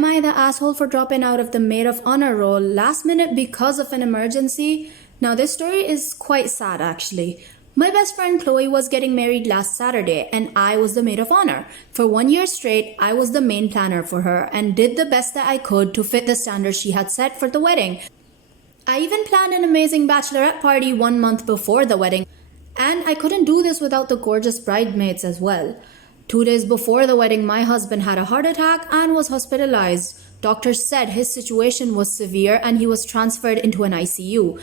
Am I the asshole for dropping out of the maid of honor role last minute because of an emergency? Now, this story is quite sad actually. My best friend Chloe was getting married last Saturday and I was the maid of honor. For 1 year straight, I was the main planner for her and did the best that I could to fit the standards she had set for the wedding. I even planned an amazing bachelorette party 1 month before the wedding, and I couldn't do this without the gorgeous bridesmaids as well. 2 days before the wedding, my husband had a heart attack and was hospitalized. Doctors said his situation was severe and he was transferred into an ICU.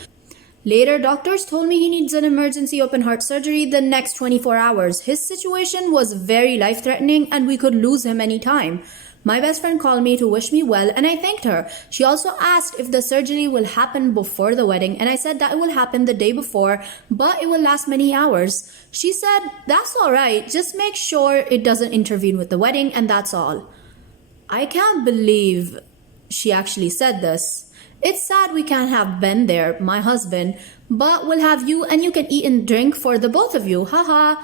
Later, doctors told me he needs an emergency open heart surgery the next 24 hours. His situation was very life-threatening and we could lose him anytime. My best friend called me to wish me well and I thanked her. She also asked if the surgery will happen before the wedding and I said that it will happen the day before, but it will last many hours. She said, "That's alright, just make sure it doesn't intervene with the wedding and that's all." I can't believe she actually said this. It's sad we can't have Ben there, my husband, but we'll have you and you can eat and drink for the both of you, haha.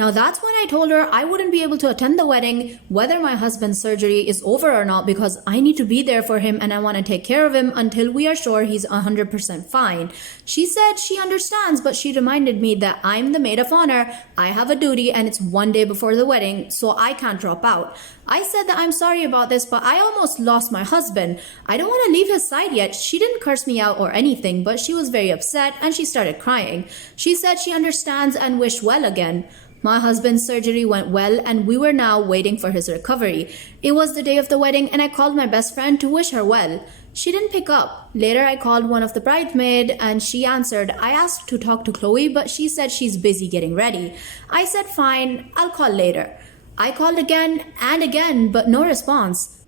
Now that's when I told her I wouldn't be able to attend the wedding whether my husband's surgery is over or not because I need to be there for him and I want to take care of him until we are sure he's 100% fine. She said she understands, but she reminded me that I'm the maid of honor, I have a duty and it's 1 day before the wedding, so I can't drop out. I said that I'm sorry about this, but I almost lost my husband. I don't want to leave his side yet. She didn't curse me out or anything, but she was very upset and she started crying. She said she understands and wished well again. My husband's surgery went well and we were now waiting for his recovery. It was the day of the wedding and I called my best friend to wish her well. She didn't pick up. Later I called one of the bridesmaids and she answered. I asked to talk to Chloe, but she said she's busy getting ready. I said fine, I'll call later. I called again and again, but no response.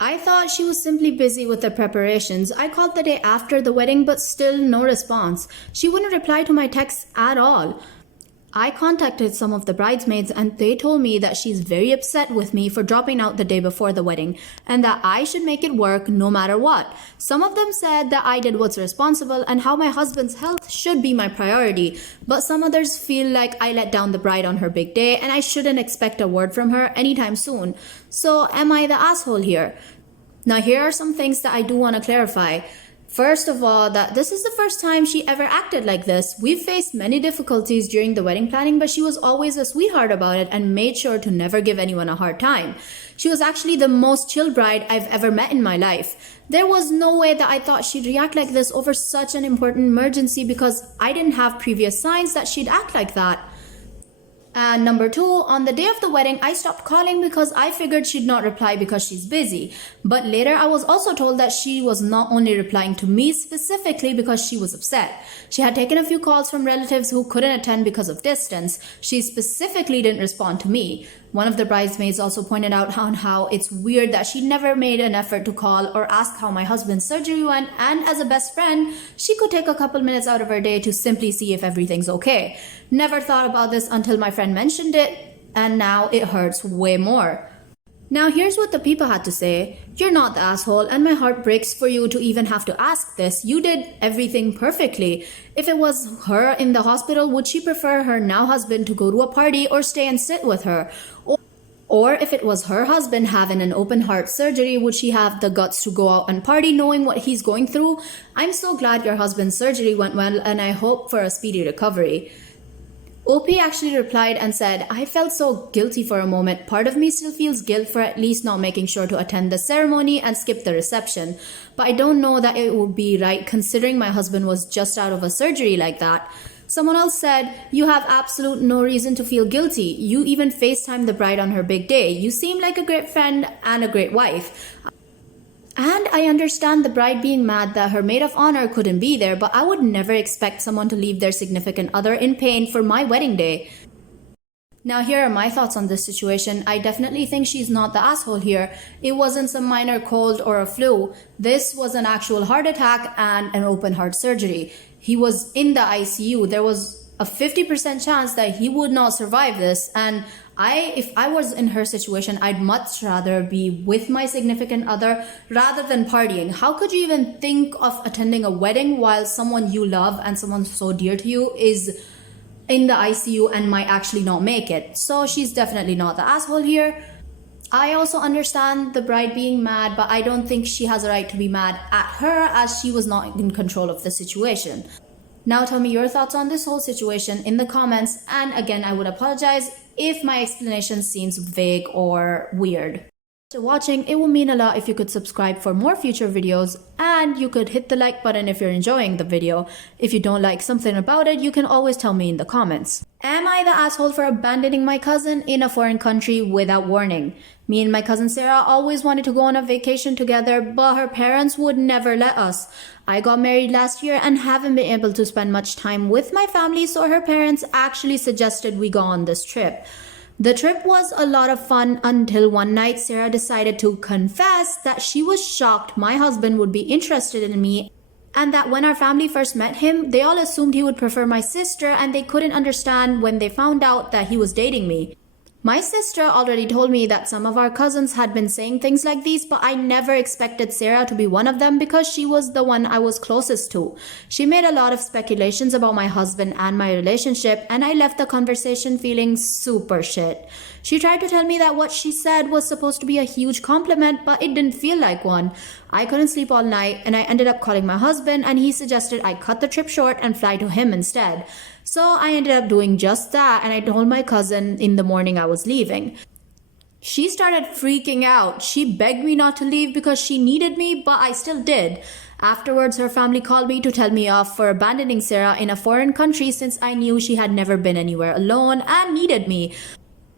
I thought she was simply busy with the preparations. I called the day after the wedding, but still no response. She wouldn't reply to my texts at all. I contacted some of the bridesmaids and they told me that she's very upset with me for dropping out the day before the wedding and that I should make it work no matter what. Some of them said that I did what's responsible and how my husband's health should be my priority, but some others feel like I let down the bride on her big day and I shouldn't expect a word from her anytime soon. So am I the asshole here? Now here are some things that I do want to clarify. First of all, that this is the first time she ever acted like this. We've faced many difficulties during the wedding planning, but she was always a sweetheart about it and made sure to never give anyone a hard time. She was actually the most chill bride I've ever met in my life. There was no way that I thought she'd react like this over such an important emergency because I didn't have previous signs that she'd act like that. And number 2, on the day of the wedding, I stopped calling because I figured she'd not reply because she's busy. But later, I was also told that she was not only replying to me specifically because she was upset. She had taken a few calls from relatives who couldn't attend because of distance. She specifically didn't respond to me. One of the bridesmaids also pointed out on how it's weird that she never made an effort to call or ask how my husband's surgery went, and as a best friend, she could take a couple minutes out of her day to simply see if everything's okay. Never thought about this until my friend mentioned it, and now it hurts way more. Now here's what the people had to say. You're not the asshole and my heart breaks for you to even have to ask this. You did everything perfectly. If it was her in the hospital, would she prefer her now husband to go to a party or stay and sit with her? Or if it was her husband having an open heart surgery, would she have the guts to go out and party knowing what he's going through? I'm so glad your husband's surgery went well and I hope for a speedy recovery. OP actually replied and said, I felt so guilty for a moment. Part of me still feels guilt for at least not making sure to attend the ceremony and skip the reception. But I don't know that it would be right considering my husband was just out of a surgery like that. Someone else said, you have absolute no reason to feel guilty. You even FaceTimed the bride on her big day. You seem like a great friend and a great wife. And I understand the bride being mad that her maid of honor couldn't be there, but I would never expect someone to leave their significant other in pain for my wedding day. Now here are my thoughts on this situation. I definitely think she's not the asshole here. It wasn't some minor cold or a flu. This was an actual heart attack and an open heart surgery. He was in the ICU. There was a 50% chance that he would not survive this, and if I was in her situation, I'd much rather be with my significant other rather than partying. How could you even think of attending a wedding while someone you love and someone so dear to you is in the ICU and might actually not make it? So she's definitely not the asshole here. I also understand the bride being mad, but I don't think she has a right to be mad at her as she was not in control of the situation. Now tell me your thoughts on this whole situation in the comments, and again, I would apologize if my explanation seems vague or weird. After watching, it will mean a lot if you could subscribe for more future videos, and you could hit the like button if you're enjoying the video. If you don't like something about it, you can always tell me in the comments. Am I the asshole for abandoning my cousin in a foreign country without warning? Me and my cousin Sarah always wanted to go on a vacation together, but her parents would never let us. I got married last year and haven't been able to spend much time with my family, so her parents actually suggested we go on this trip. The trip was a lot of fun until one night Sarah decided to confess that she was shocked my husband would be interested in me, and that when our family first met him, they all assumed he would prefer my sister, and they couldn't understand when they found out that he was dating me. My sister already told me that some of our cousins had been saying things like these, but I never expected Sarah to be one of them because she was the one I was closest to. She made a lot of speculations about my husband and my relationship, and I left the conversation feeling super shit. She tried to tell me that what she said was supposed to be a huge compliment, but it didn't feel like one. I couldn't sleep all night, and I ended up calling my husband, and he suggested I cut the trip short and fly to him instead. So I ended up doing just that, and I told my cousin in the morning I was leaving. She started freaking out. She begged me not to leave because she needed me, but I still did. Afterwards, her family called me to tell me off for abandoning Sarah in a foreign country since I knew she had never been anywhere alone and needed me.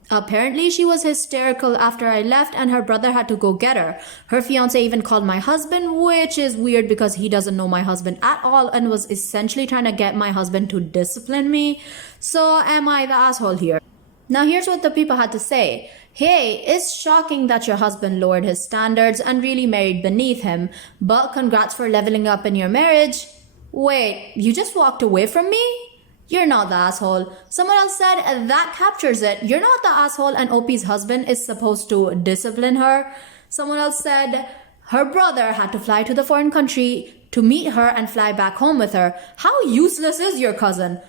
Apparently, she was hysterical after I left and her brother had to go get her. Her fiance even called my husband, which is weird because he doesn't know my husband at all and was essentially trying to get my husband to discipline me. So am I the asshole here? Now here's what the people had to say. Hey, it's shocking that your husband lowered his standards and really married beneath him, but congrats for leveling up in your marriage. Wait, you just walked away from me? You're not the asshole. Someone else said that captures it. You're not the asshole and OP's husband is supposed to discipline her. Someone else said her brother had to fly to the foreign country to meet her and fly back home with her. How useless is your cousin?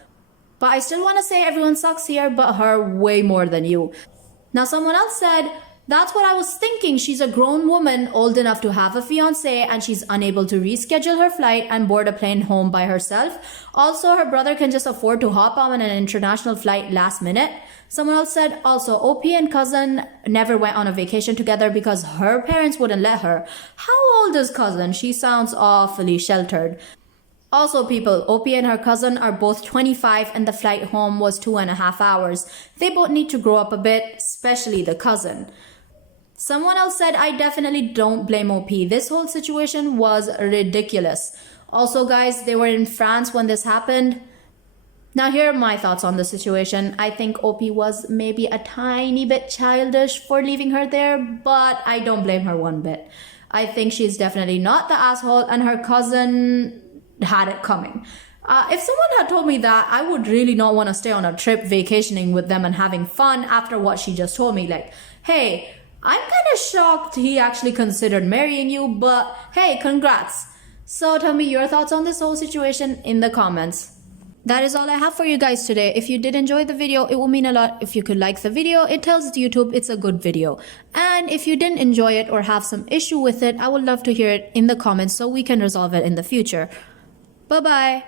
But I still want to say everyone sucks here, but her way more than you. Now someone else said, that's what I was thinking. She's a grown woman old enough to have a fiance and she's unable to reschedule her flight and board a plane home by herself. Also, her brother can just afford to hop on an international flight last minute. Someone else said, also, OP and cousin never went on a vacation together because her parents wouldn't let her. How old is cousin? She sounds awfully sheltered. Also, people, OP and her cousin are both 25 and the flight home was 2.5 hours. They both need to grow up a bit, especially the cousin. Someone else said, I definitely don't blame OP. This whole situation was ridiculous. Also, guys, they were in France when this happened. Now, here are my thoughts on the situation. I think OP was maybe a tiny bit childish for leaving her there, but I don't blame her one bit. I think she's definitely not the asshole and her cousin had it coming. If someone had told me that, I would really not want to stay on a trip vacationing with them and having fun after what she just told me. Like, hey, I'm kind of shocked he actually considered marrying you, but hey, congrats. So tell me your thoughts on this whole situation in the comments. That is all I have for you guys today. If you did enjoy the video, it will mean a lot if you could like the video. It tells YouTube it's a good video. And if you didn't enjoy it or have some issue with it, I would love to hear it in the comments so we can resolve it in the future. Bye-bye.